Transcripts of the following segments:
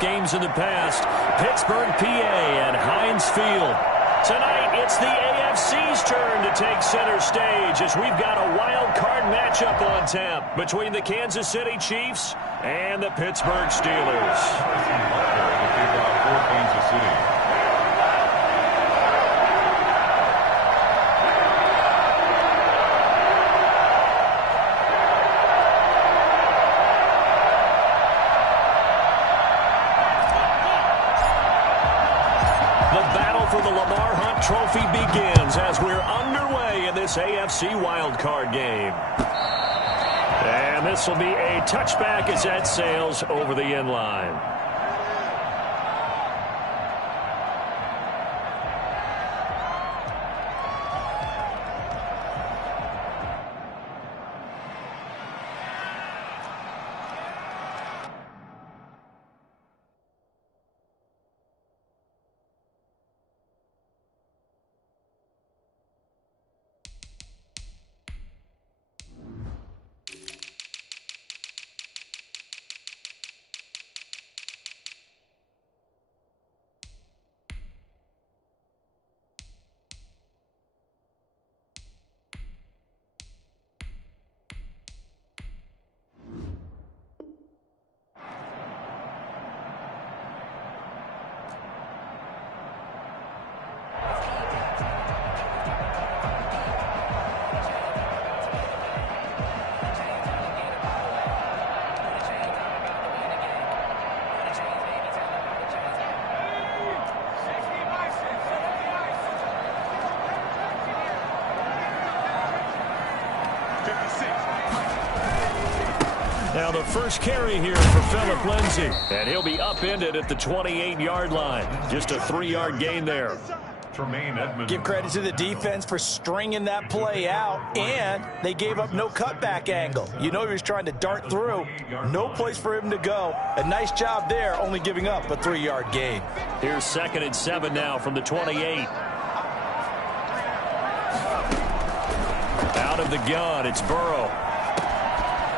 games in the past. Pittsburgh, PA at Heinz Field. Tonight, it's the AFC's turn to take center stage as we've got a wild card matchup on tap between the Kansas City Chiefs and the Pittsburgh Steelers. Kansas City. For the Lamar Hunt Trophy begins as we're underway in this AFC wildcard game. And this will be a touchback as that sails over the end line. Now the first carry here for Phillip Lindsay. And he'll be upended at the 28-yard line. Just a 3-yard gain there. Give credit to the defense for stringing that play out, and they gave up no cutback angle. You know he was trying to dart through. No place for him to go. A nice job there, only giving up a 3-yard gain. Here's 2nd and 7 now from the 28. Out of the gun, it's Burrow.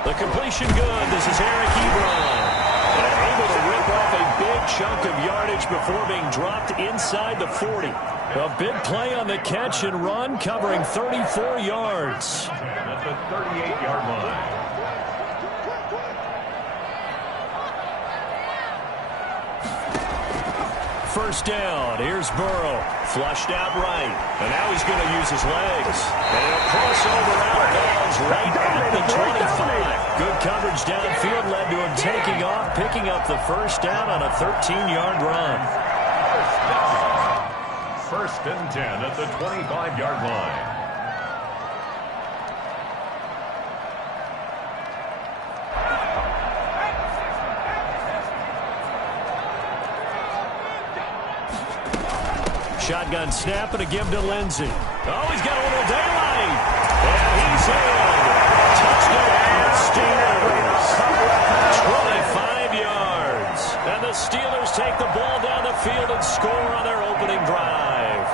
The completion good. This is Eric Ebron. And able to rip off a big chunk of yardage before being dropped inside the 40. A big play on the catch and run, covering 34 yards. At the 38-yard line. First down. Here's Burrow. Flushed out right. And now he's going to use his legs. And it'll cross over out of bounds right at the 25. Good coverage downfield led to him taking off, picking up the first down on a 13-yard run. First and 10 at the 25-yard line. Shotgun snap and a give to Lindsay. Oh, he's got a little daylight. And he's in. Touchdown, Steelers. 25 yards. And the Steelers take the ball down the field and score on their opening drive.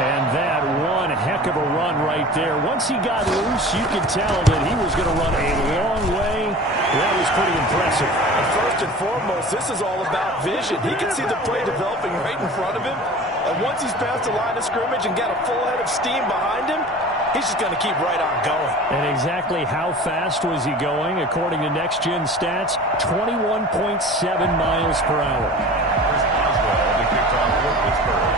And that one heck of a run right there. Once he got loose, you could tell that he was going to run a long way. That was pretty impressive. And first and foremost, this is all about vision. He can see the play developing right in front of him. And once he's past the line of scrimmage and got a full head of steam behind him, he's just going to keep right on going. And exactly how fast was he going? According to Next Gen Stats, 21.7 miles per hour. Here's Boswell to kick off for Pittsburgh.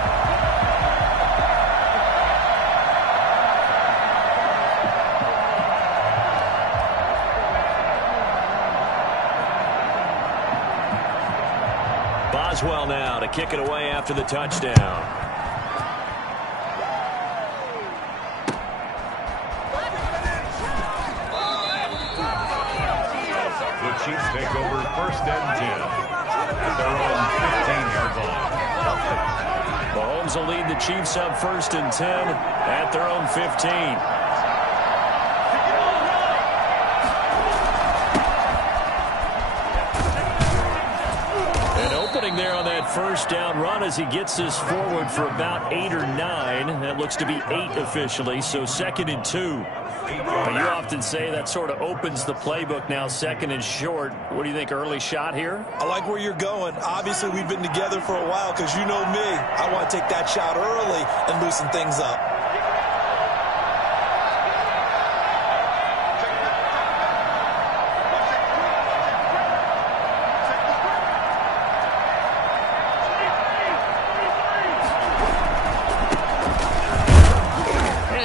Boswell now to kick it away after the touchdown. The Chiefs take over first and 10 at their own 15-yard line. Mahomes will lead the Chiefs up first and 10 at their own 15. There on that first down run as he gets this forward for about 8 or 9. That looks to be 8 officially, so 2nd and 2. But you often say that sort of opens the playbook now, second and short. What do you think, early shot here? I like where you're going. Obviously, we've been together for a while because you know me. I want to take that shot early and loosen things up.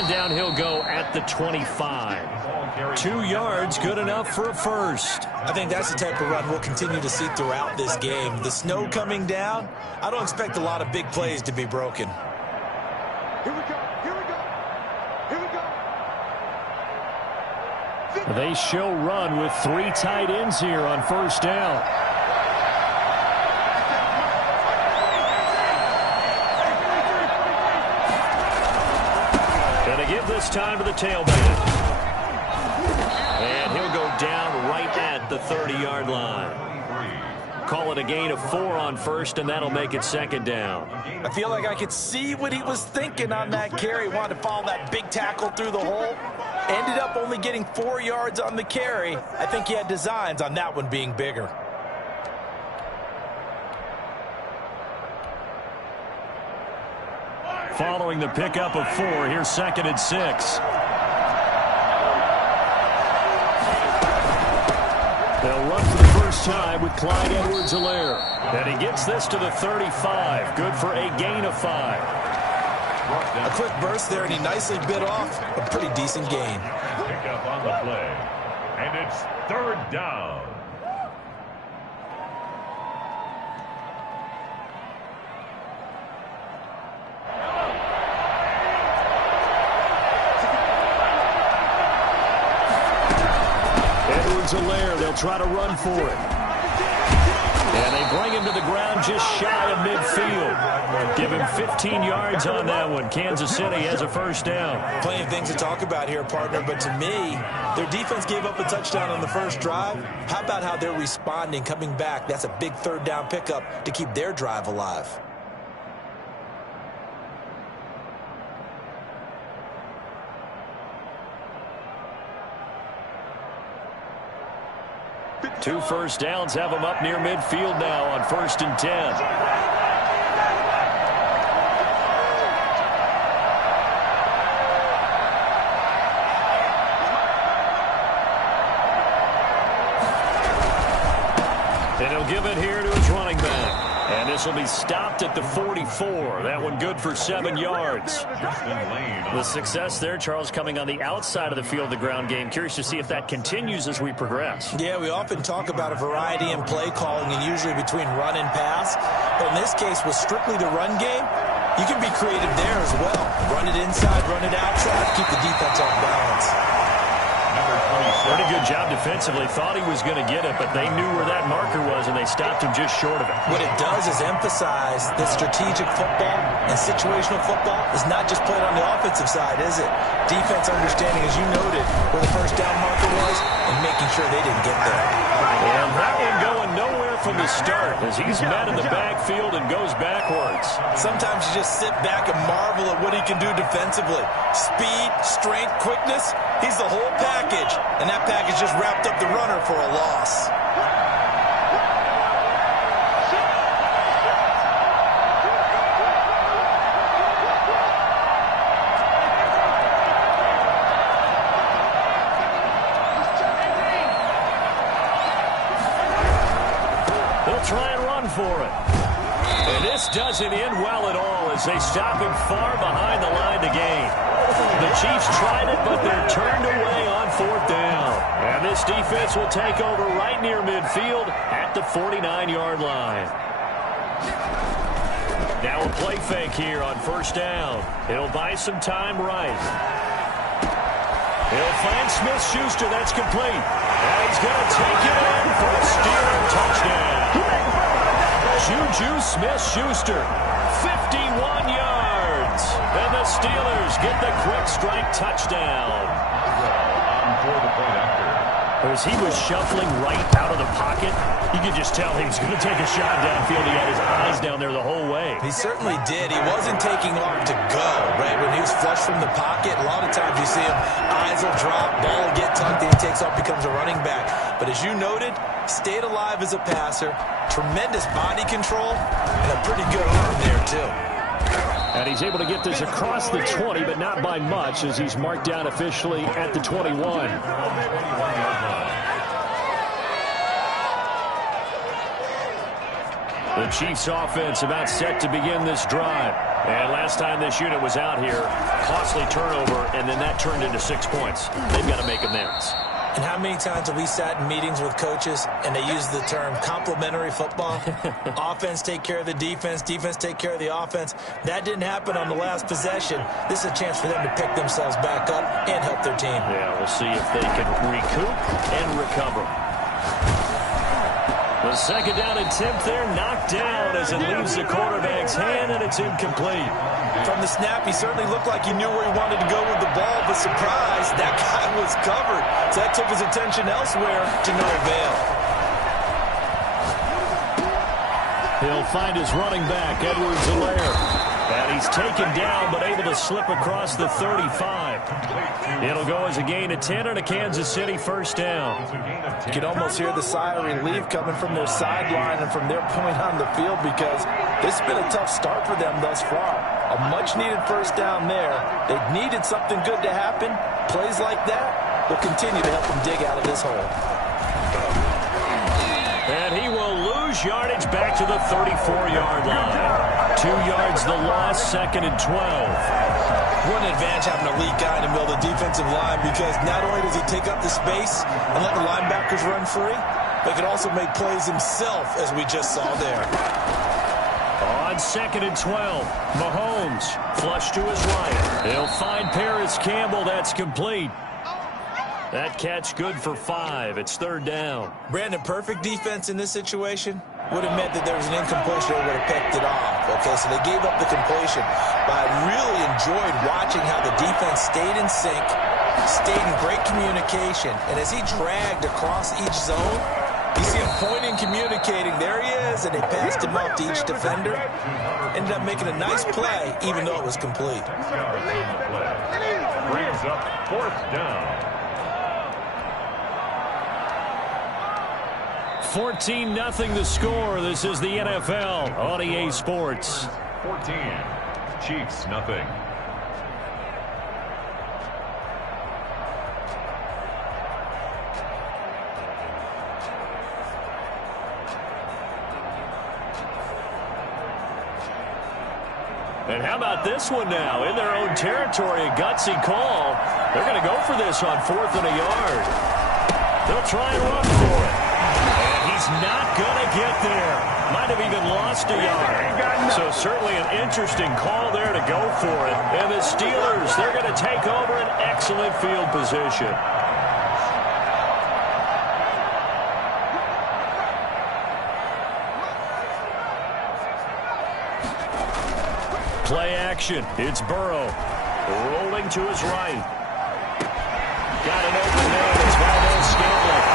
Down he'll go at the 25. 2 yards, good enough for a first. I think that's the type of run we'll continue to see throughout this game. The snow coming down, I don't expect a lot of big plays to be broken. Here we go, here we go, here we go. They show run with 3 tight ends here on first down. Give this time to the tailback. And he'll go down right at the 30-yard line. Call it a gain of 4 on first, and that'll make it second down. I feel like I could see what he was thinking on that carry. Wanted to follow that big tackle through the hole. Ended up only getting 4 yards on the carry. I think he had designs on that one being bigger. Following the pickup of 4, here's second and 6. They'll run for the first time with Clyde Edwards-Helaire. And he gets this to the 35. Good for a gain of 5. A quick burst there, and he nicely bit off a pretty decent gain. Pick up on the play. And it's third down. Edwards-Helaire, they'll try to run for it. And they bring him to the ground just shy of midfield. Give him 15 yards on that one. Kansas City has a first down. Plenty of things to talk about here, partner, but to me, their defense gave up a touchdown on the first drive. How about how they're responding, coming back? That's a big third down pickup to keep their drive alive. Two first downs have them up near midfield now on first and 10. And he'll give it here to his running back. And this will be stopped at the 44. That one good for 7 yards. The success there, Charles, coming on the outside of the field, the ground game. Curious to see if that continues as we progress. Yeah, we often talk about a variety in play calling and usually between run and pass. But in this case, with strictly the run game, you can be creative there as well. Run it inside, run it outside, keep the defense off balance. Pretty good job defensively. Thought he was going to get it, but they knew where that marker was, and they stopped him just short of it. What it does is emphasize that strategic football and situational football is not just played on the offensive side, is it? Defense understanding, as you noted, where the first down marker was and making sure they didn't get there. And that one going nowhere from the start as he's met in the backfield and goes backwards. Sometimes you just sit back and marvel at what he can do defensively. Speed, strength, quickness, he's the whole package. And that package just wrapped up the runner for a loss. They'll try and run for it. And this doesn't end well at all as they stop him far behind the line to gain. The Chiefs tried it, but they're turned away on fourth down. And this defense will take over right near midfield at the 49-yard line. Now a play fake here on first down. It'll buy some time right. He'll find Smith-Schuster. That's complete. And he's going to take it in for a Steeler touchdown. Juju Smith-Schuster, 51 yards. And the Steelers get the quick strike touchdown. For the point after. As he was shuffling right out of the pocket, you could just tell he was going to take a shot downfield. He had his eyes down there the whole way. He certainly did. He wasn't taking off to go, right? When he was flush from the pocket, a lot of times you see him, eyes will drop, ball will get tucked, and he takes off, becomes a running back. But as you noted, stayed alive as a passer, tremendous body control, and a pretty good arm there, too. And he's able to get this across the 20, but not by much, as he's marked down officially at the 21. The Chiefs offense about set to begin this drive. And last time this unit was out here, costly turnover, and then that turned into 6 points. They've got to make amends. And how many times have we sat in meetings with coaches and they use the term complementary football? Offense take care of the defense, defense take care of the offense. That didn't happen on the last possession. This is a chance for them to pick themselves back up and help their team. Yeah, we'll see if they can recoup and recover. The second down attempt there, knocked down as it leaves the quarterback's hand, and it's incomplete. From the snap, he certainly looked like he knew where he wanted to go with the ball, but surprise, that guy was covered. So that took his attention elsewhere to no avail. He'll find his running back, Edwards-Helaire. And he's taken down, but able to slip across the 35. It'll go as a gain of 10 and a Kansas City first down. You can almost hear the sigh of relief coming from their sideline and from their point on the field, because this has been a tough start for them thus far. A much-needed first down there. They needed something good to happen. Plays like that will continue to help them dig out of this hole. And he will lose yardage back to the 34-yard line. 2 yards the loss, second and 12. What an advantage having a lead guy in the middle of the defensive line, because not only does he take up the space and let the linebackers run free, but he can also make plays himself, as we just saw there. On second and 12, Mahomes flush to his right. He'll find Paris Campbell. That's complete. That catch good for 5. It's third down. Brandon, perfect defense in this situation would have meant that there was an incompletion. They would have picked it off. Okay, so they gave up the completion. But I really enjoyed watching how the defense stayed in sync, stayed in great communication. And as he dragged across each zone, you see him pointing, communicating. There he is, and they passed him off to each defender. Ended up making a nice play, even though it was complete. Brings up fourth down. 14-0 the score. This is the NFL on EA Sports. 14, Chiefs nothing. And how about this one now? In their own territory, a gutsy call. They're going to go for this on 4th and a yard. They'll try and run for it. He's not going to get there. Might have even lost a yard. So certainly an interesting call there to go for it. And the Steelers, they're going to take over an excellent field position. Play action. It's Burrow. Rolling to his right. Got an open man. It's Valdes-Scantling.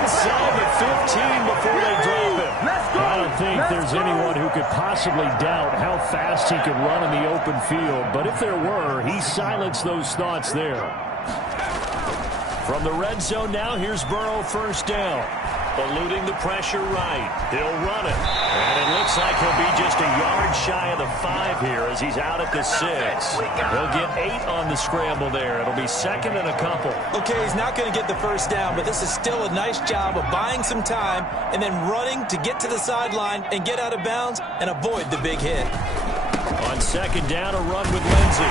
Inside the 15 before they drop him. I don't think there's anyone who could possibly doubt how fast he could run in the open field. But if there were, he silenced those thoughts there. From the red zone now, here's Burrow, first down. Eluding the pressure right. He'll run it. And it looks like he'll be just a yard shy of the 5 here as he's out at the 6. He'll get 8 on the scramble there. It'll be second and a couple. Okay, he's not going to get the first down, but this is still a nice job of buying some time and then running to get to the sideline and get out of bounds and avoid the big hit. On second down, a run with Lindsey.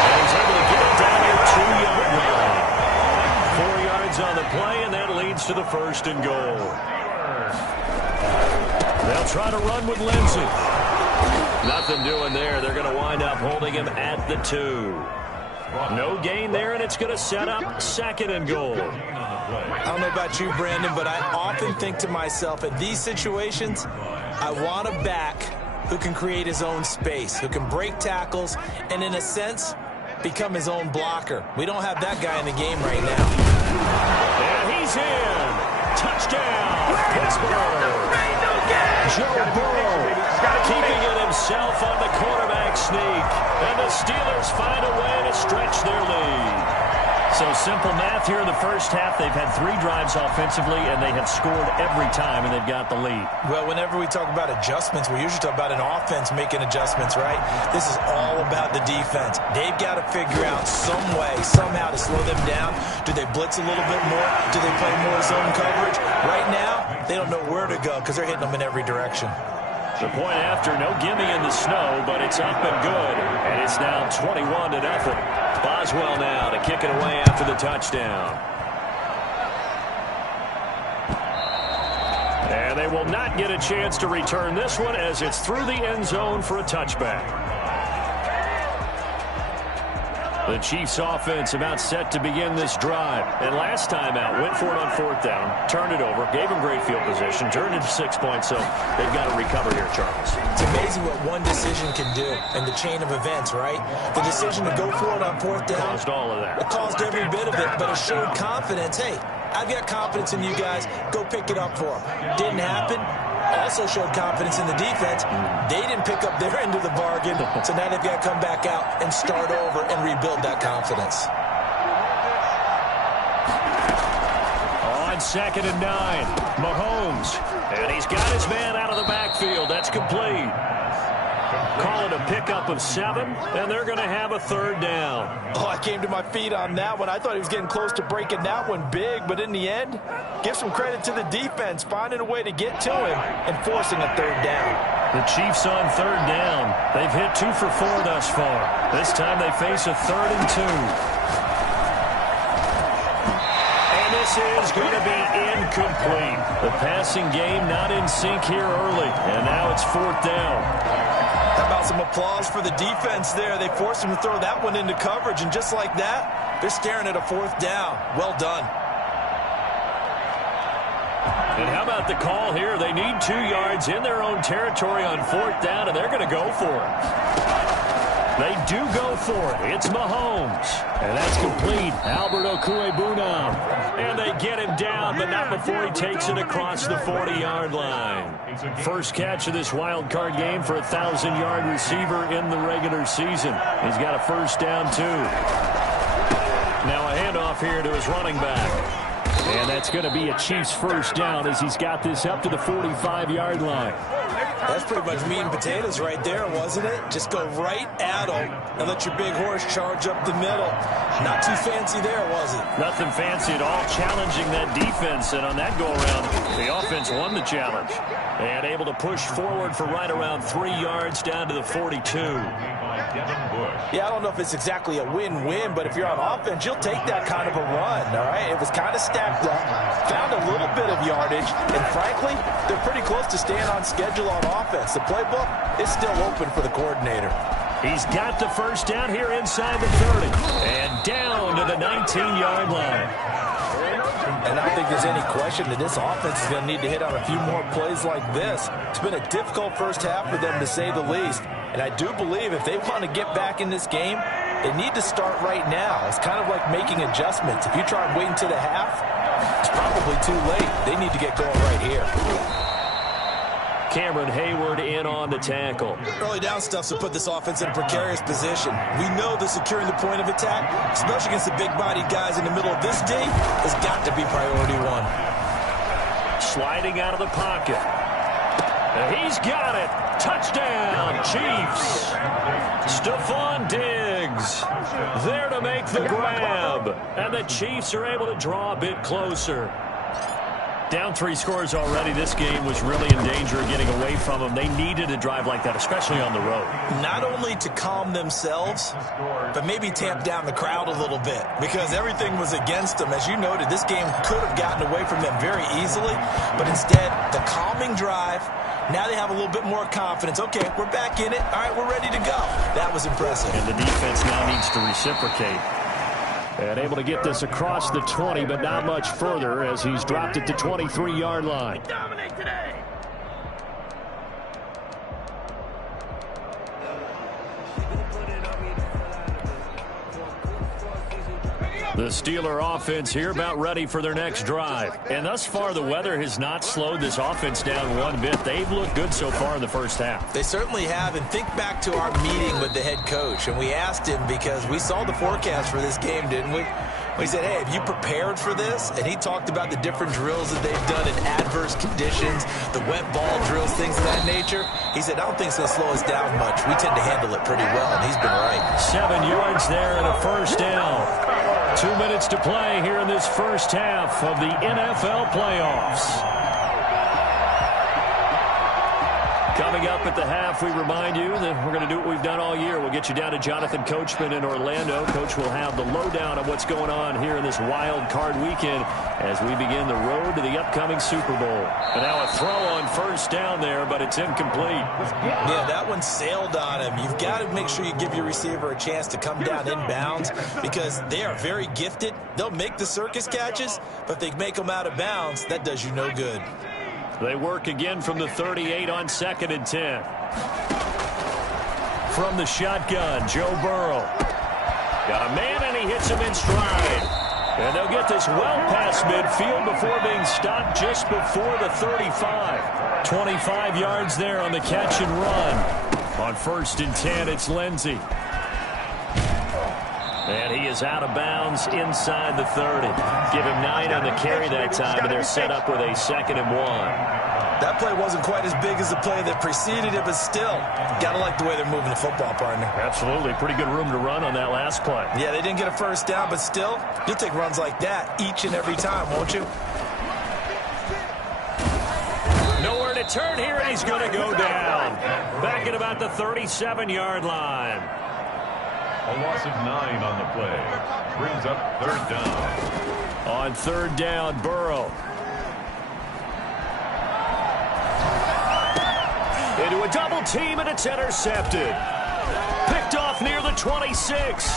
And he's able to get it down here 2-yard line. 4 yards on the play, and that leads to the first and goal. They'll try to run with Lindsey. Nothing doing there. They're going to wind up holding him at the 2. No gain there, and it's going to set up second and goal. I don't know about you, Brandon, but I often think to myself, in these situations, I want a back who can create his own space, who can break tackles, and in a sense, become his own blocker. We don't have that guy in the game right now. And he's in. Touchdown, Pittsburgh. Joe Burrow keeping it himself on the quarterback sneak. And the Steelers find a way to stretch their lead. So simple math here in the first half. They've had 3 drives offensively, and they have scored every time, and they've got the lead. Well, whenever we talk about adjustments, we usually talk about an offense making adjustments, right? This is all about the defense. They've got to figure out some way, somehow to slow them down. Do they blitz a little bit more? Do they play more zone coverage? Right now, they don't know where to go because they're hitting them in every direction. The point after, no gimme in the snow, but it's up and good. And it's now 21-0. Boswell now to kick it away after the touchdown. And they will not get a chance to return this one as it's through the end zone for a touchback. The Chiefs offense about set to begin this drive. And last time out, went for it on 4th down, turned it over, gave them great field position, turned into 6 points, so they've got to recover here, Charles. It's amazing what one decision can do in the chain of events, right? The decision to go for it on 4th down. Caused all of that. It caused every bit of it, but it showed confidence. Hey, I've got confidence in you guys. Go pick it up for them. Didn't happen. Also showed confidence in the defense. They didn't pick up their end of the bargain, so now they've got to come back out and start over and rebuild that confidence. On 2nd and 9, Mahomes. And he's got his man out of the backfield. That's complete. Call it a pickup of 7, and they're going to have a 3rd down. Oh, I came to my feet on that one. I thought he was getting close to breaking that one big, but in the end, give some credit to the defense, finding a way to get to him and forcing a 3rd down. The Chiefs on 3rd down. They've hit 2 for 4 thus far. This time they face a 3rd and 2. And this is going to be incomplete. The passing game not in sync here early, and now it's 4th down. How about some applause for the defense there? They forced him to throw that one into coverage, and just like that, they're staring at a 4th down. Well done. And how about the call here? They need 2 yards in their own territory on 4th down, and they're going to go for it. They do go for it. It's Mahomes. And that's complete. Albert Okwuegbunam. And they get him down, but not before he takes it across the 40-yard line. First catch of this wild card game for a 1,000-yard receiver in the regular season. He's got a 1st down, too. Now a handoff here to his running back. And that's going to be a Chiefs 1st down as he's got this up to the 45-yard line. That's pretty much meat and potatoes right there, wasn't it? Just go right at them and let your big horse charge up the middle. Not too fancy there, was it? Nothing fancy at all, challenging that defense. And on that go-around, the offense won the challenge. And able to push forward for right around 3 yards down to the 42. Yeah, I don't know if it's exactly a win-win, but if you're on offense, you'll take that kind of a run, all right? It was kind of stacked up, found a little bit of yardage, and frankly, they're pretty close to staying on schedule on offense. The playbook is still open for the coordinator. He's got the 1st down here inside the 30. And down to the 19-yard line. And I don't think there's any question that this offense is going to need to hit on a few more plays like this. It's been a difficult first half for them, to say the least. And I do believe if they want to get back in this game, they need to start right now. It's kind of like making adjustments. If you try and wait until the half, it's probably too late. They need to get going right here. Cameron Hayward in on the tackle. Early down stuff's to put this offense in a precarious position. We know that securing the point of attack, especially against the big-bodied guys in the middle of this D, has got to be priority 1. Sliding out of the pocket. He's got it. Touchdown, Chiefs. Stephon Diggs there to make the grab. And the Chiefs are able to draw a bit closer. Down 3 scores already. This game was really in danger of getting away from them. They needed a drive like that, especially on the road. Not only to calm themselves, but maybe tamp down the crowd a little bit, because everything was against them. As you noted, this game could have gotten away from them very easily, but instead, the calming drive, now they have a little bit more confidence. Okay, we're back in it. All right, we're ready to go. That was impressive. And the defense now needs to reciprocate. And able to get this across the 20, but not much further as he's dropped it to 23-yard line. Dominate today. The Steeler offense here about ready for their next drive. And thus far, the weather has not slowed this offense down one bit. They've looked good so far in the first half. They certainly have. And think back to our meeting with the head coach. And we asked him because we saw the forecast for this game, didn't we? We said, hey, have you prepared for this? And he talked about the different drills that they've done in adverse conditions, the wet ball drills, things of that nature. He said, I don't think it's going to slow us down much. We tend to handle it pretty well, and he's been right. 7 yards there and a first down. 2 minutes to play here in this first half of the NFL playoffs. Coming up at the half, we remind you that we're going to do what we've done all year. We'll get you down to Jonathan Coachman in Orlando. Coach will have the lowdown of what's going on here in this wild card weekend as we begin the road to the upcoming Super Bowl. And now a throw on first down there, but it's incomplete. Yeah, that one sailed on him. You've got to make sure you give your receiver a chance to come down inbounds because they are very gifted. They'll make the circus catches, but if they make them out of bounds, that does you no good. They work again from the 38 on 2nd and 10. From the shotgun, Joe Burrow. Got a man, and he hits him in stride. And they'll get this well past midfield before being stopped just before the 35. 25 yards there on the catch and run. On 1st and 10, it's Lindsey. And he is out of bounds inside the 30. Give him 9 on the carry that time, and they're set up with a 2nd and 1. That play wasn't quite as big as the play that preceded it, but still, got to like the way they're moving the football, partner. Absolutely. Pretty good room to run on that last play. Yeah, they didn't get a first down, but still, you'll take runs like that each and every time, won't you? Nowhere to turn here, and he's going to go down. Back at about the 37-yard line. A loss of 9 on the play. Brings up 3rd down. On 3rd down, Burrow. Into a double team, and it's intercepted. Picked off near the 26.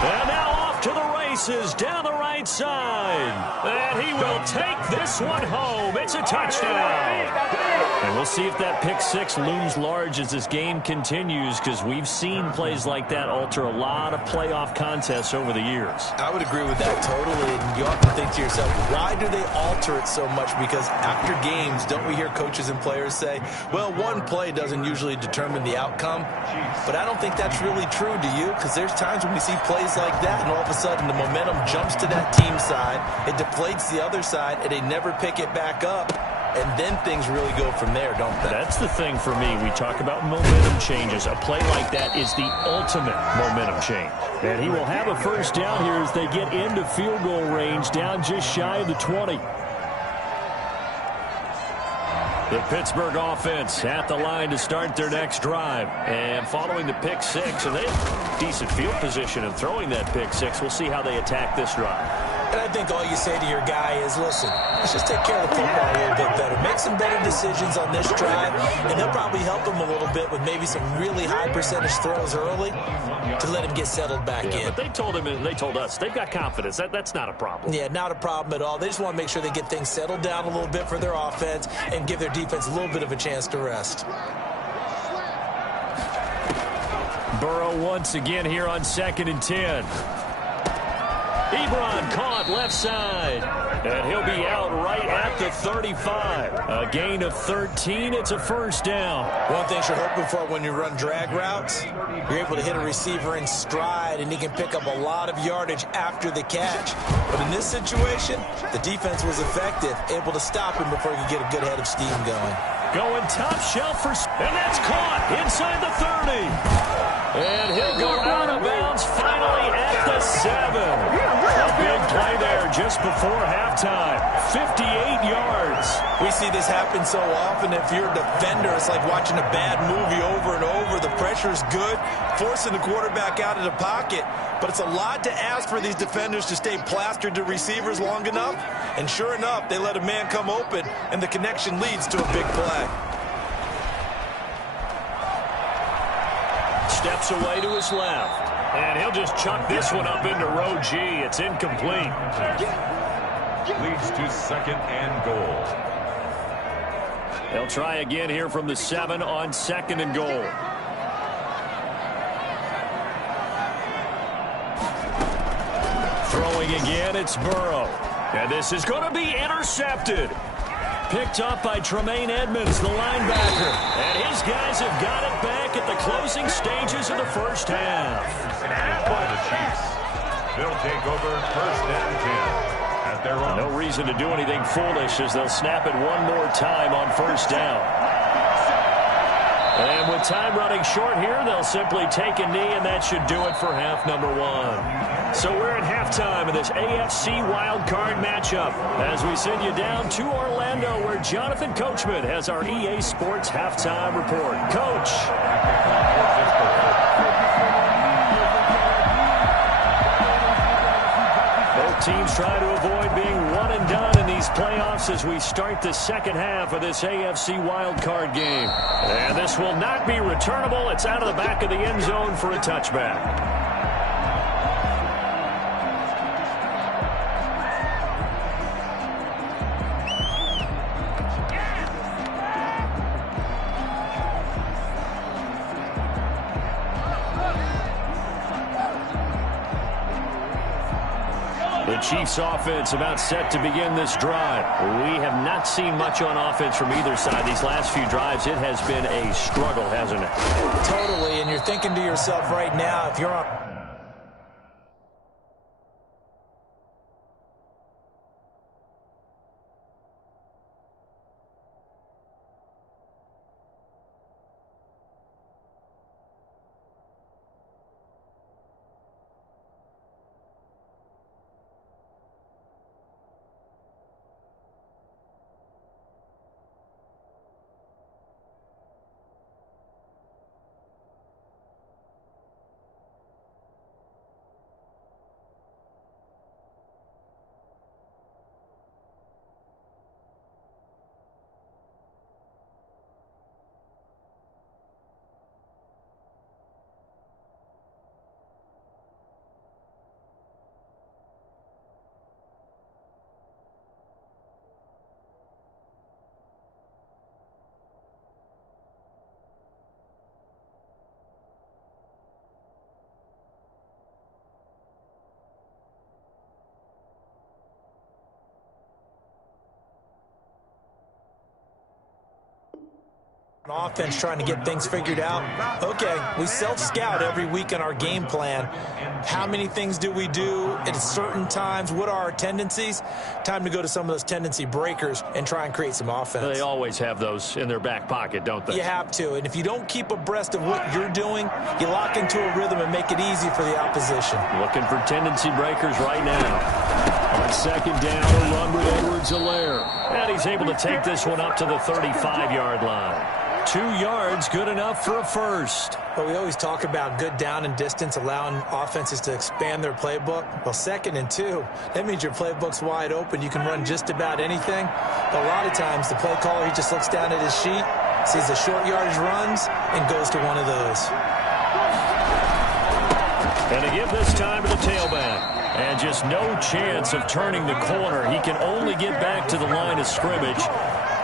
And now off to the races down the right side. And he will take this one home. It's a touchdown. And we'll see if that pick 6 looms large as this game continues, because we've seen plays like that alter a lot of playoff contests over the years. I would agree with that totally. And you often think to yourself, why do they alter it so much? Because after games, don't we hear coaches and players say, well, one play doesn't usually determine the outcome. But I don't think that's really true, do you? Because there's times when we see plays like that, and all of a sudden the momentum jumps to that team side, it deflates the other side, and they never pick it back up. And then things really go from there, don't they? That's the thing for me. We talk about momentum changes. A play like that is the ultimate momentum change. And he will have a first down here as they get into field goal range, down just shy of the 20. The Pittsburgh offense at the line to start their next drive. And following the pick 6, and they have decent field position in throwing that pick 6. We'll see how they attack this drive. And I think all you say to your guy is, listen, let's just take care of the football a little bit better. Make some better decisions on this drive, and they'll probably help him a little bit with maybe some really high percentage throws early to let him get settled back in. But they told him, and they told us, they've got confidence. That's not a problem. Yeah, not a problem at all. They just want to make sure they get things settled down a little bit for their offense and give their defense a little bit of a chance to rest. Burrow once again here on 2nd and 10. Ebron caught left side, and he'll be out right at the 35. A gain of 13. It's a first down. One thing you're hoping for when you run drag routes, you're able to hit a receiver in stride, and he can pick up a lot of yardage after the catch. But in this situation, the defense was effective, able to stop him before he could get a good head of steam going. Going top shelf for, and that's caught inside the 30. And he'll go out of bounds finally at the 7. A big play there just before halftime. 58 yards. We see this happen so often. If you're a defender, it's like watching a bad movie over and over. The pressure's good, forcing the quarterback out of the pocket. But it's a lot to ask for these defenders to stay plastered to receivers long enough. And sure enough, they let a man come open, and the connection leads to a big play. Steps away to his left. And he'll just chuck this one up into row G. It's incomplete. Leads to 2nd and goal. They'll try again here from the 7 on 2nd and goal. Throwing again, it's Burrow. And this is going to be intercepted. Picked up by Tremaine Edmonds, the linebacker. And his guys have got it back at the closing stages of the first half. By the Chiefs. They'll take over first and 10 at their own. No reason to do anything foolish as they'll snap it one more time on first down. And with time running short here, they'll simply take a knee, and that should do it for half number one. So we're at halftime of this AFC wildcard matchup as we send you down to Orlando, where Jonathan Coachman has our EA Sports halftime report. Coach. Both teams try to avoid being one and done in these playoffs as we start the second half of this AFC wildcard game. And this will not be returnable. It's out of the back of the end zone for a touchback. The Chiefs offense about set to begin this drive. We have not seen much on offense from either side these last few drives. It has been a struggle, hasn't it? Totally, and you're thinking to yourself right now, if you're on... offense trying to get things figured out. Okay, we self-scout every week in our game plan. How many things do we do at certain times? What are our tendencies? Time to go to some of those tendency breakers and try and create some offense. They always have those in their back pocket, don't they? You have to, and if you don't keep abreast of what you're doing, you lock into a rhythm and make it easy for the opposition. Looking for tendency breakers right now. On second down, a run with Edwards-Helaire. And he's able to take this one up to the 35-yard line. 2 yards, good enough for a first. But we always talk about good down and distance, allowing offenses to expand their playbook. Well, 2nd and 2, that means your playbook's wide open. You can run just about anything. But a lot of times, the play caller, he just looks down at his sheet, sees the short yardage runs, and goes to one of those. And to give this time to the tailback. And just no chance of turning the corner. He can only get back to the line of scrimmage.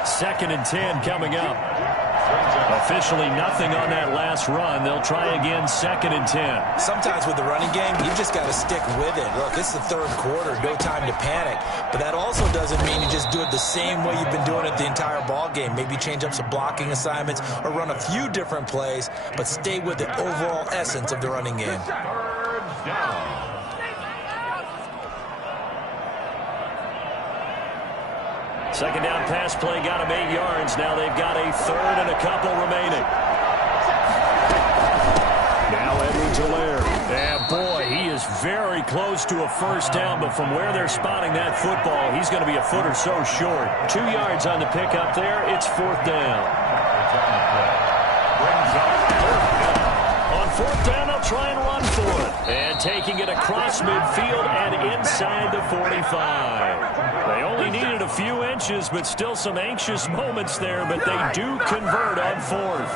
2nd and 10 coming up. Officially nothing on that last run. They'll try again 2nd and 10. Sometimes with the running game, you've just got to stick with it. Look, it's the 3rd quarter, no time to panic. But that also doesn't mean you just do it the same way you've been doing it the entire ball game. Maybe change up some blocking assignments or run a few different plays, but stay with the overall essence of the running game. Second down pass play got him 8 yards. Now they've got a 3rd and a couple remaining. Now Edwards-Helaire. And boy, he is very close to a first down, but from where they're spotting that football, he's going to be a foot or so short. 2 yards on the pickup there. It's 4th down. On 4th down, they'll try and run for it. And taking it across midfield and inside the 45. They only needed a few inches, but still some anxious moments there, but they do convert on 4th.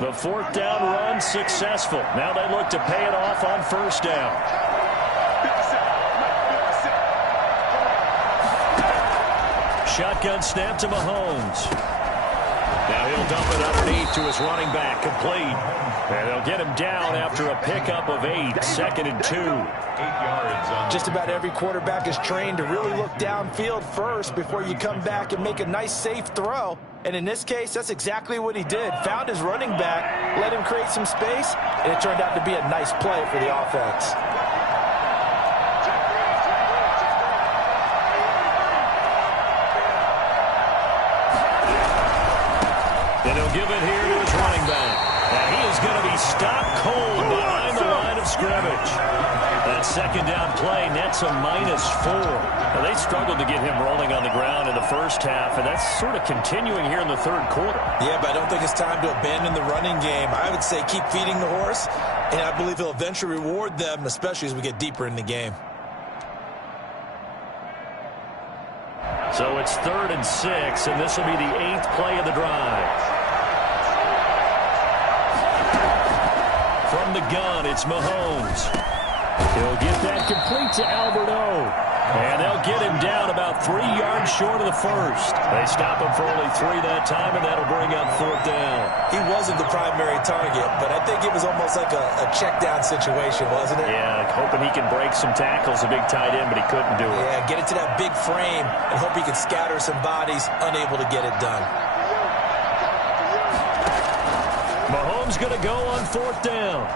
The 4th down run successful. Now they look to pay it off on 1st down. shotgun snap to Mahomes. Now he'll dump it underneath to his running back, complete. And they'll get him down after a pickup of 8, 2nd and 2. 8 yards on Just about every quarterback is trained to really look downfield first before you come back and make a nice, safe throw. And in this case, that's exactly what he did. Found his running back, let him create some space, and it turned out to be a nice play for the offense. And he'll give it here to his running back. And he is going to be stopped cold behind the line of scrimmage. That second down play nets a -4. Now, they struggled to get him rolling on the ground in the first half, and that's sort of continuing here in the third quarter. Yeah, but I don't think it's time to abandon the running game. I would say keep feeding the horse, and I believe he'll eventually reward them, especially as we get deeper in the game. So it's 3rd and 6, and this will be the 8th play of the drive. From the gun, it's Mahomes. He'll get that complete to Alberto. And they'll get him down about 3 yards short of the first. They stop him for only 3 that time, and that'll bring up 4th down. He wasn't the primary target, but I think it was almost like a check down situation, wasn't it? Yeah, hoping he can break some tackles, a big tight end, but he couldn't do it. Yeah, get it to that big frame and hope he can scatter some bodies, unable to get it done. Mahomes going to go on 4th down.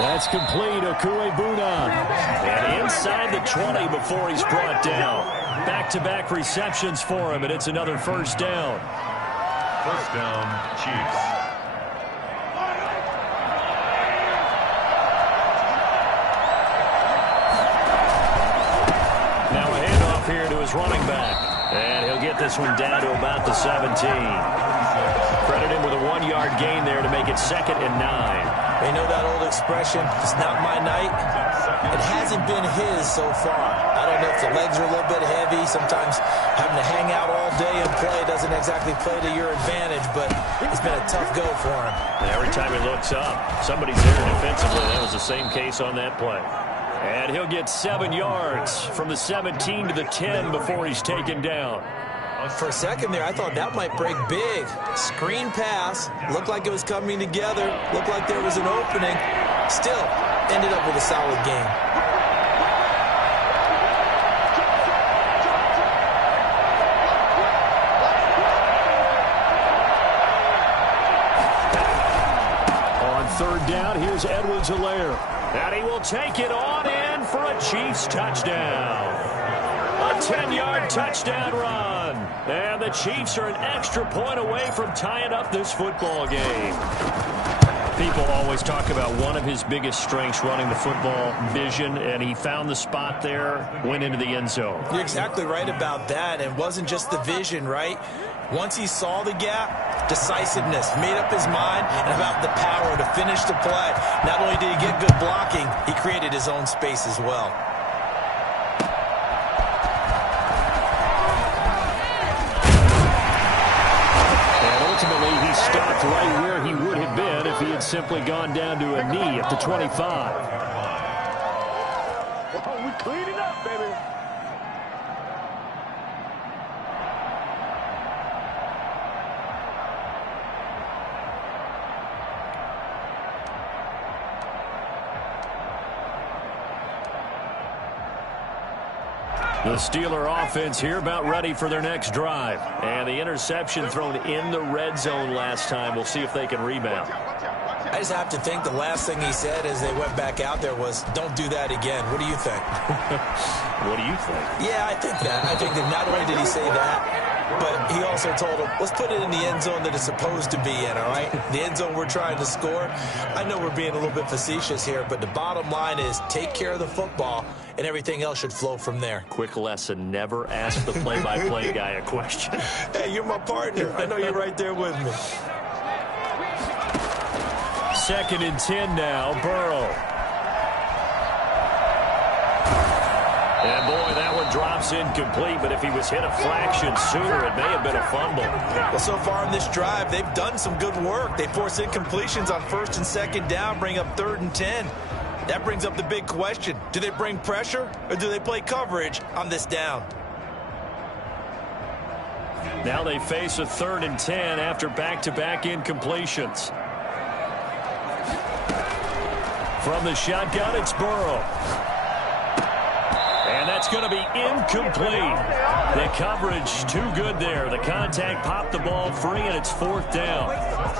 That's complete, Okuegbuna. And inside the 20 before he's brought down. Back-to-back receptions for him, and it's another first down. First down, Chiefs. Now a handoff here to his running back. And he'll get this one down to about the 17. Credit him with a 1-yard gain there to make it 2nd and 9. You know that old expression, it's not my night? It hasn't been his so far. I don't know if the legs are a little bit heavy. Sometimes having to hang out all day and play doesn't exactly play to your advantage, but it's been a tough go for him. And every time he looks up, somebody's there defensively. That was the same case on that play. And he'll get 7 yards from the 17 to the 10 before he's taken down. For a second there, I thought that might break big. Screen pass. Looked like it was coming together. Looked like there was an opening. Still, ended up with a solid game. On 3rd down, here's Edwards-Helaire. And he will take it on in for a Chiefs touchdown. A 10-yard touchdown run. And the Chiefs are an extra point away from tying up this football game. People always talk about one of his biggest strengths running the football, vision, and he found the spot there, went into the end zone. You're exactly right about that. It wasn't just the vision, right? Once he saw the gap, decisiveness, made up his mind, and about the power to finish the play. Not only did he get good blocking, he created his own space as well. Stopped right where he would have been if he had simply gone down to a knee at the 25. Oh, we clean it up, baby. The Steeler offense here about ready for their next drive. And the interception thrown in the red zone last time. We'll see if they can rebound. I just have to think the last thing he said as they went back out there was, don't do that again. What do you think? What do you think? Yeah, I think that. I think that not only did he say that, but he also told him, let's put it in the end zone that it's supposed to be in, all right? The end zone we're trying to score. I know we're being a little bit facetious here, but the bottom line is take care of the football, and everything else should flow from there. Quick lesson, never ask the play-by-play guy a question. Hey, you're my partner. I know you're right there with me. 2nd and 10 now, Burrow. And boy, that one drops incomplete, but if he was hit a fraction sooner, it may have been a fumble. Well, so far in this drive, they've done some good work. They force incompletions on 1st and 2nd down, bring up 3rd and 10. That brings up the big question. Do they bring pressure or do they play coverage on this down? Now they face a 3rd and 10 after back-to-back incompletions. From the shotgun, it's Burrow. And that's going to be incomplete. The coverage too good there. The contact popped the ball free, and it's 4th down.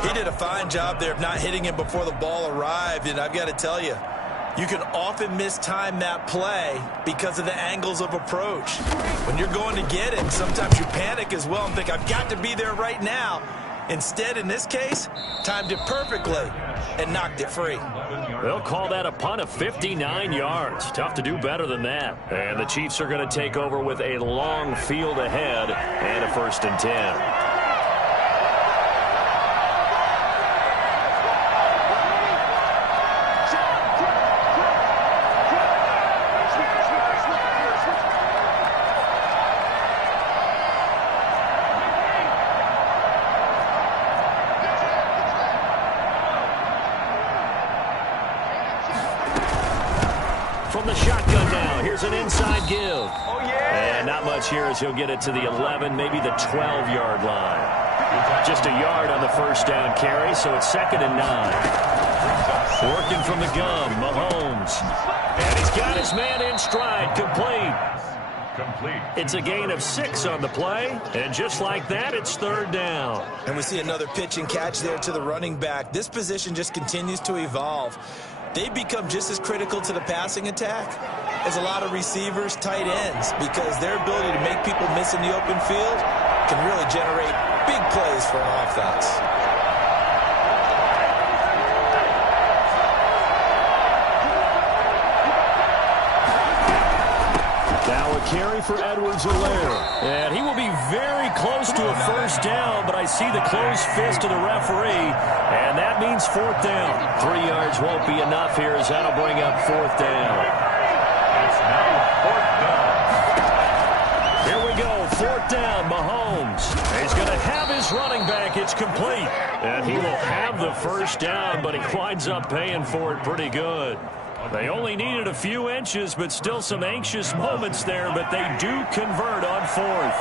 He did a fine job there of not hitting him before the ball arrived, and I've got to tell you, you can often mistime that play because of the angles of approach. When you're going to get him, sometimes you panic as well and think, I've got to be there right now. Instead, in this case, timed it perfectly and knocked it free. They'll call that a punt of 59 yards. Tough to do better than that. And the Chiefs are going to take over with a long field ahead and a 1st and 10. From the shotgun now, here's an inside give. Oh, yeah. And not much here as he'll get it to the 11, maybe the 12-yard line. Just a yard on the 1st down carry, so it's 2nd and 9. Working from the gun, Mahomes. And he's got his man in stride, complete. It's a gain of 6 on the play, and just like that, it's 3rd down. And we see another pitch and catch there to the running back. This position just continues to evolve. They become just as critical to the passing attack as a lot of receivers, tight ends, because their ability to make people miss in the open field can really generate big plays for an offense. Now a carry for Edwards-Helaire. And he will be very close to a 1st down, but I see the closed fist of the referee, and that means 4th down. 3 yards won't be enough here as that'll bring up 4th down. It's now 4th down. Here we go, 4th down, Mahomes. He's going to have his running back. It's complete. And he will have the 1st down, but he winds up paying for it pretty good. They only needed a few inches, but still some anxious moments there, but they do convert on 4th.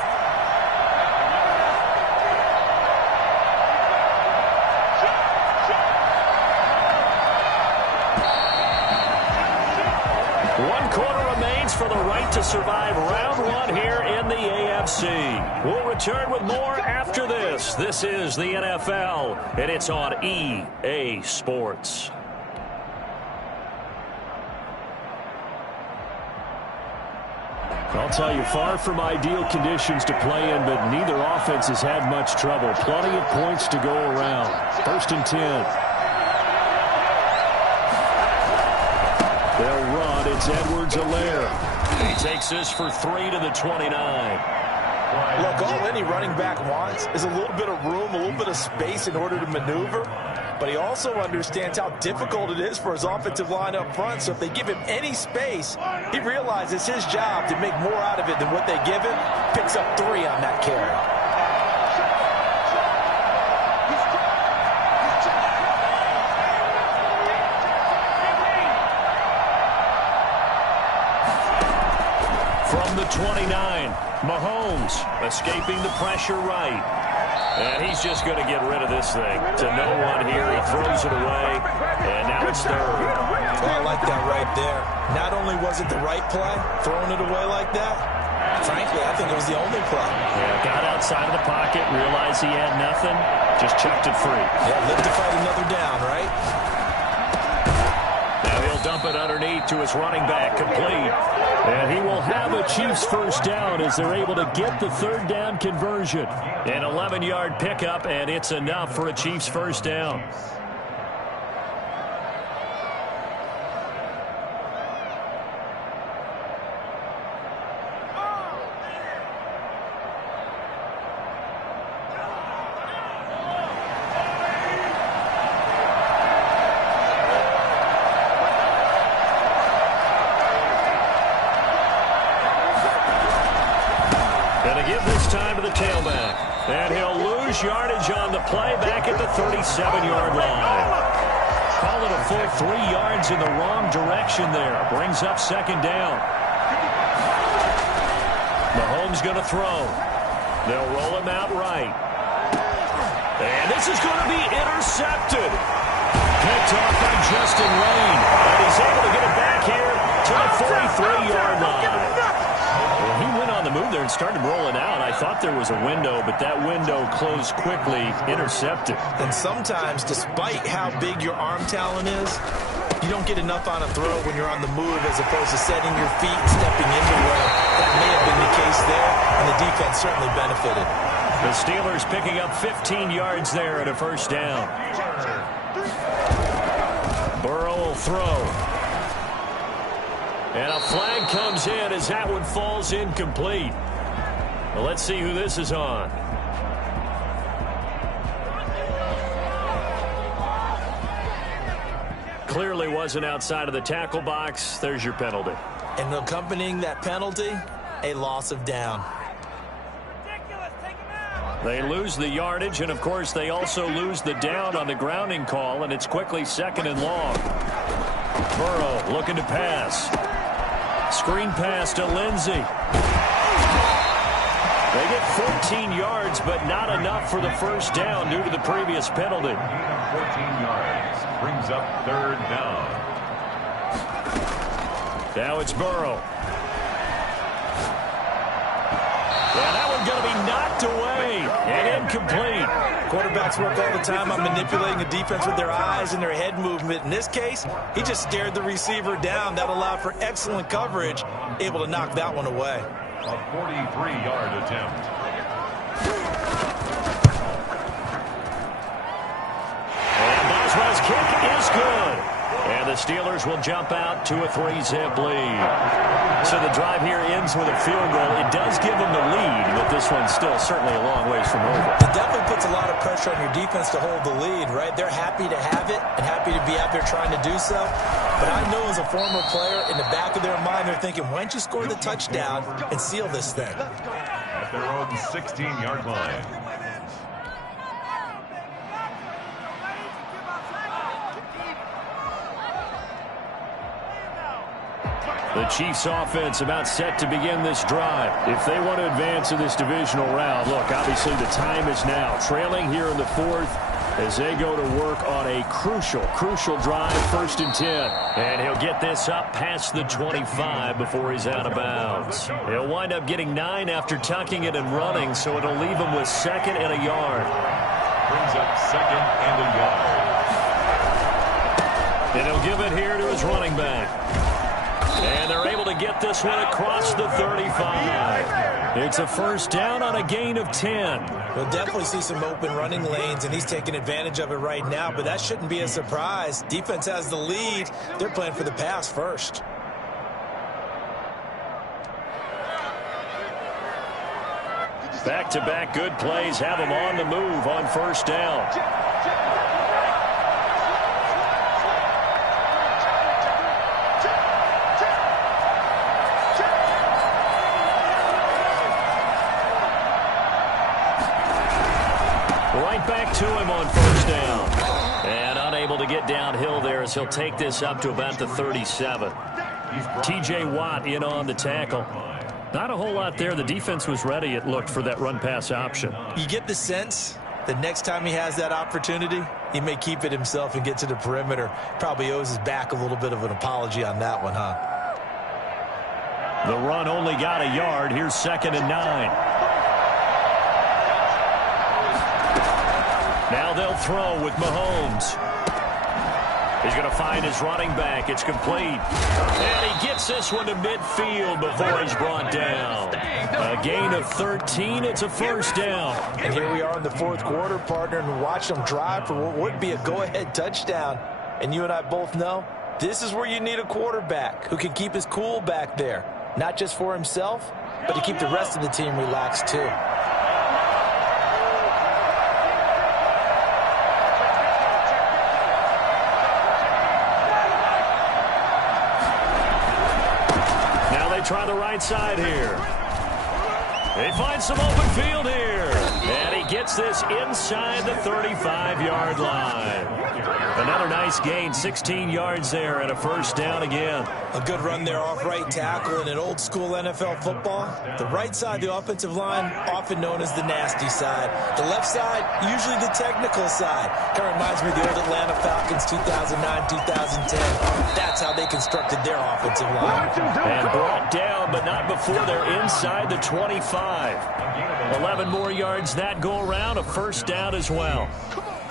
One quarter remains for the right to survive round 1 here in the AFC. We'll return with more after this. This is the NFL, and it's on EA Sports. I'll tell you, far from ideal conditions to play in, but neither offense has had much trouble. Plenty of points to go around. 1st and 10. They'll run. It's Edwards-Helaire. He takes this for 3 to the 29. Look, all any running back wants is a little bit of room, a little bit of space in order to maneuver. But he also understands how difficult it is for his offensive line up front. So if they give him any space, he realizes his job to make more out of it than what they give him. Picks up 3 on that carry. From the 29, Mahomes escaping the pressure right. And he's just going to get rid of this thing. To no one here. He throws it away. And now it's 3rd. Well, I like that right there. Not only was it the right play, throwing it away like that, frankly, I think it was the only play. Yeah, got outside of the pocket, realized he had nothing, just chucked it free. Yeah, lived to fight another down, right? Now he'll dump it underneath to his running back, complete. And he will have a Chiefs 1st down as they're able to get the 3rd down conversion. An 11-yard pickup, and it's enough for a Chiefs 1st down. Going to give this time to the tailback. And he'll lose yardage on the play back at the 37-yard line. Call it a full 3 yards in the wrong direction there. Brings up 2nd down. Mahomes going to throw. They'll roll him out right. And this is going to be intercepted. Picked off by Justin Layne. And he's able to get it back here to the 43-yard line. Well, he went on the move there and started rolling out. I thought there was a window, but that window closed quickly, intercepted. And sometimes, despite how big your arm talent is, you don't get enough on a throw when you're on the move as opposed to setting your feet and stepping into where that may have been the case there, and the defense certainly benefited. The Steelers picking up 15 yards there at a first down. Burrow will throw. And a flag comes in as that one falls incomplete. Well, let's see who this is on. Clearly wasn't outside of the tackle box. There's your penalty. And accompanying that penalty, a loss of down. They lose the yardage, and, of course, they also lose the down on the grounding call, and it's quickly 2nd and long. Burrow looking to pass. Screen pass to Lindsey. They get 14 yards, but not enough for the first down due to the previous penalty. 14 yards brings up 3rd down. Now it's Burrow. Yeah, that one's going to be knocked away and incomplete. Quarterbacks work all the time on manipulating the defense with their eyes and their head movement. In this case, he just stared the receiver down. That allowed for excellent coverage, able to knock that one away. A 43-yard attempt. And Boswell's kick is good. And the Steelers will jump out to a 3-zip lead. So the drive here ends with a field goal. It does give them the lead, but this one's still certainly a long ways from over. It definitely puts a lot of pressure on your defense to hold the lead, right? They're happy to have it and happy to be out there trying to do so. But I know as a former player, in the back of their mind, they're thinking, why don't you score the touchdown and seal this thing? At their own 16-yard line. The Chiefs offense about set to begin this drive. If they want to advance in this divisional round, look, obviously the time is now. Trailing here in the 4th as they go to work on a crucial drive, 1st and 10. And he'll get this up past the 25 before he's out of bounds. He'll wind up getting 9 after tucking it and running, so it'll leave him with 2nd and a yard. Brings up 2nd and a yard. And he'll give it here to his running back. And they're able to get this one across the 35. It's a first down on a gain of 10. We'll definitely see some open running lanes, and he's taking advantage of it right now, but that shouldn't be a surprise. Defense has the lead. They're playing for the pass first. Back-to-back good plays have them on the move on 1st down. Back to him on 1st down. And unable to get downhill there as he'll take this up to about the 37. T.J. Watt in on the tackle. Not a whole lot there. The defense was ready, it looked, for that run-pass option. You get the sense that next time he has that opportunity, he may keep it himself and get to the perimeter. Probably owes his back a little bit of an apology on that one, huh? The run only got a yard. Here's 2nd and 9. Now they'll throw with Mahomes. He's going to find his running back. It's complete. And he gets this one to midfield before he's brought down. A gain of 13. It's a first down. And here we are in the 4th quarter, partner, and watch them drive for what would be a go-ahead touchdown. And you and I both know this is where you need a quarterback who can keep his cool back there. Not just for himself, but to keep the rest of the team relaxed too. Try the right side here. They find some open field here. And he gets this inside the 35-yard line. Another nice gain, 16 yards there and a first down again. A good run there off right tackle in an old-school NFL football. The right side of the offensive line, often known as the nasty side. The left side, usually the technical side. Kind of reminds me of the old Atlanta Falcons 2009, 2010. That's how they constructed their offensive line. And brought down, but not before they're inside the 25. 11 more yards that go around, a first down as well.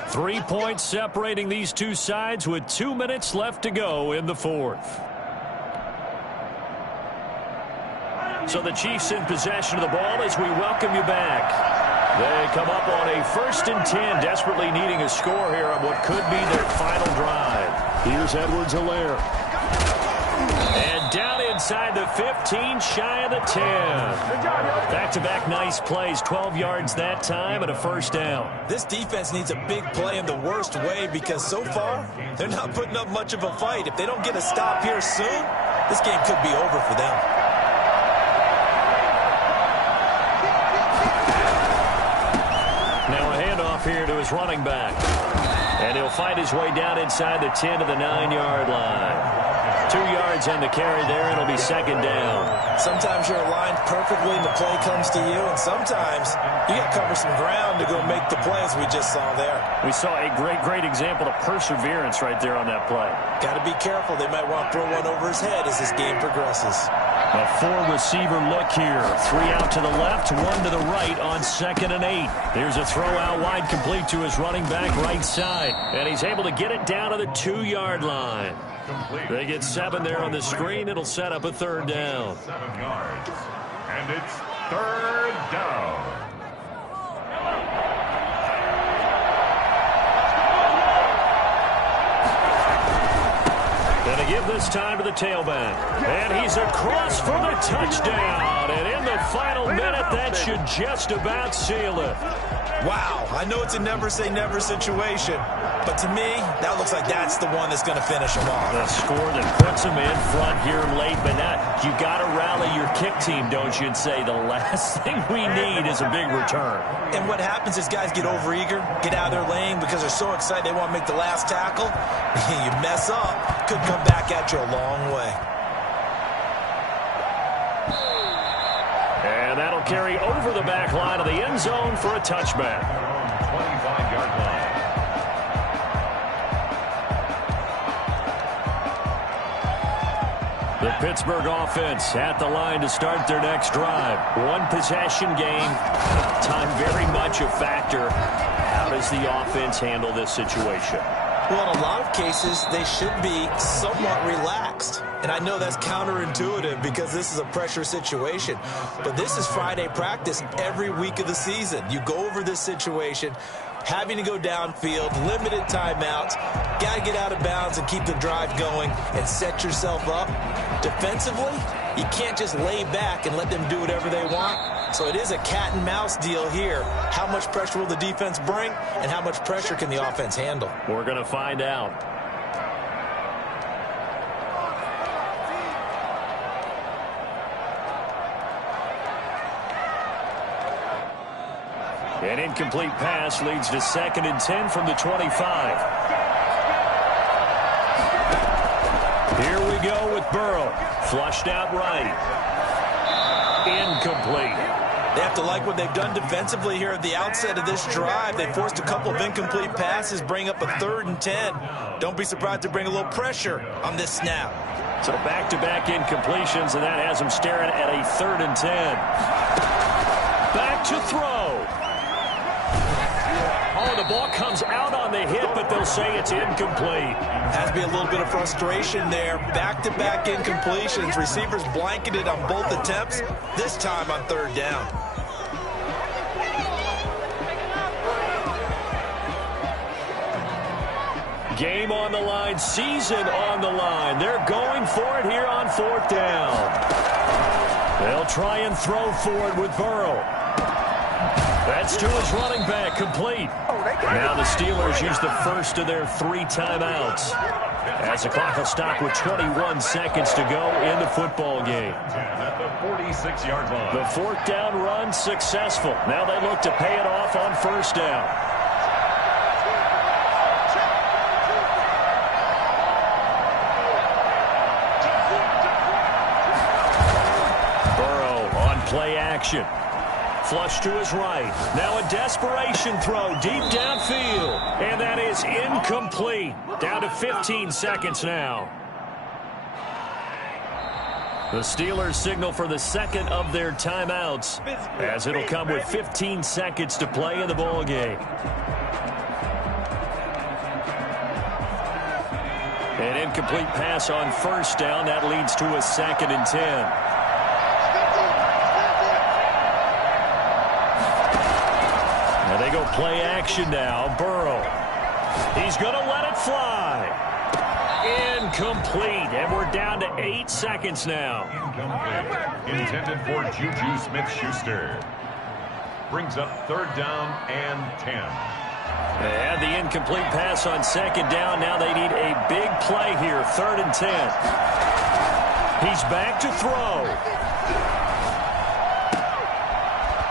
3 points separating these two sides with 2 minutes left to go in the fourth. So the Chiefs in possession of the ball as we welcome you back. They come up on a 1st and 10, desperately needing a score here on what could be their final drive. Here's Edwards-Helaire. And down inside the 15, shy of the 10. Back-to-back nice plays, 12 yards that time and a first down. This defense needs a big play in the worst way because so far, they're not putting up much of a fight. If they don't get a stop here soon, this game could be over for them. Now a handoff here to his running back. And he'll fight his way down inside the 10 to the 9-yard line. 2 yards on the carry there, and it'll be second down. Sometimes you're aligned perfectly and the play comes to you, and sometimes you got to cover some ground to go make the play as we just saw there. We saw a great example of perseverance right there on that play. Got to be careful. They might want to throw one over his head as this game progresses. A 4-receiver look here. 3 out to the left, 1 to the right on 2nd and 8. There's a throw out wide complete to his running back right side. And he's able to get it down to the 2-yard line. They get 7 there on the screen. It'll set up a third down. 7 yards. And it's third down. Going to give this time to the tailback. And he's across for the touchdown. And in the final minute, that should just about seal it. Wow, I know it's a never-say-never situation, but to me, that looks like that's the one that's going to finish them off. The score that puts them in front here late, but not. You got to rally your kick team, don't you, and say the last thing we need is a big return. And what happens is guys get overeager, get out of their lane because they're so excited they want to make the last tackle. You mess up, could come back at you a long way. And that'll carry over the back line of the end zone for a touchback. 25-yard line. The Pittsburgh offense at the line to start their next drive. One possession game. Time very much a factor. How does the offense handle this situation? Well, in a lot of cases, they should be somewhat relaxed. And I know that's counterintuitive because this is a pressure situation. But this is Friday practice every week of the season. You go over this situation, having to go downfield, limited timeouts, got to get out of bounds and keep the drive going and set yourself up. Defensively, you can't just lay back and let them do whatever they want. So it is a cat and mouse deal here. How much pressure will the defense bring and how much pressure can the offense handle? We're going to find out. An incomplete pass leads to 2nd and 10 from the 25. Here we go with Burrow. Flushed out right. Incomplete. They have to like what they've done defensively here at the outset of this drive. They forced a couple of incomplete passes, bring up a 3rd and 10. Don't be surprised to bring a little pressure on this snap. So back-to-back incompletions, and that has them staring at a 3rd and 10. Back to throw. Oh, the ball comes out on the hit, but they'll say it's incomplete. Has to be a little bit of frustration there. Back-to-back incompletions. Receivers blanketed on both attempts, this time on 3rd down. Game on the line, season on the line. They're going for it here on 4th down. They'll try and throw for it with Burrow. That's to his running back, complete. Now the Steelers use the first of their 3 timeouts. As the clock will stop with 21 seconds to go in the football game. At the 46-yard line. The fourth down run successful. Now they look to pay it off on first down. Burrow on play action. Flush to his right. Now a desperation throw deep downfield. And that is incomplete. Down to 15 seconds now. The Steelers signal for the second of their timeouts, as it'll come with 15 seconds to play in the ball game. An incomplete pass on first down. That leads to a 2nd and 10. Now they go play action now. Burrow. He's going to let it fly. Incomplete. And we're down to 8 seconds now. Incomplete. Intended for Juju Smith-Schuster. Brings up 3rd down and 10. And the incomplete pass on 2nd down. Now they need a big play here. 3rd and 10. He's back to throw.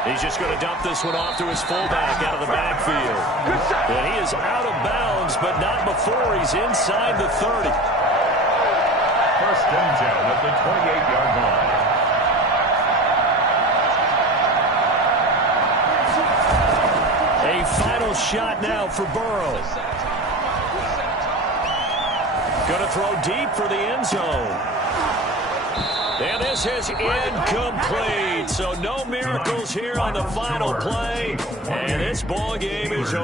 He's just going to dump this one off to his fullback out of the backfield. And he is out of bounds, but not before he's inside the 30. 1st and 10 at the 28-yard line. A final shot now for Burrow. Going to throw deep for the end zone. And this is incomplete. So no miracles here on the final play. And this ball game is over.